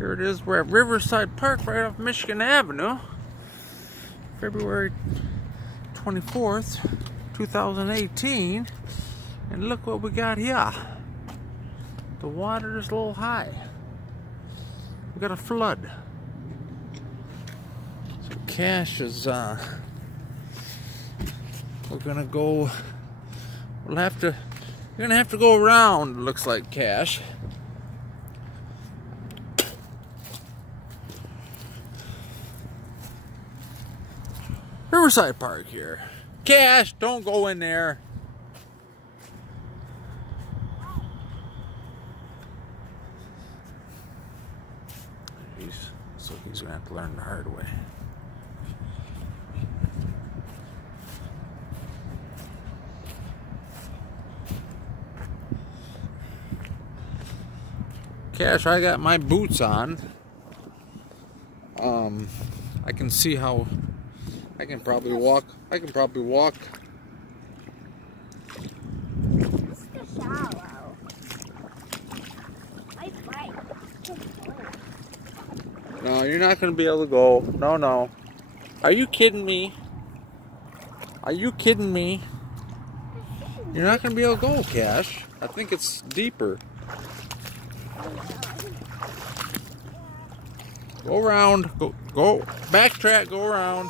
Here it is, we're at Riverside Park right off Michigan Avenue. February 24th, 2018. And look what we got here. The water is a little high. We got a flood. So Cash is, we're gonna go, you're gonna have to go around, looks like, Cash. Riverside Park here. Cash, don't go in there. So he's gonna have to learn the hard way. Cash, I got my boots on. I can see how I can probably walk. It's shallow. No, you're not going to be able to go. No, no. Are you kidding me? Are you kidding me? You're not going to be able to go, Cash. I think it's deeper. Go around. Go. Backtrack. Go around.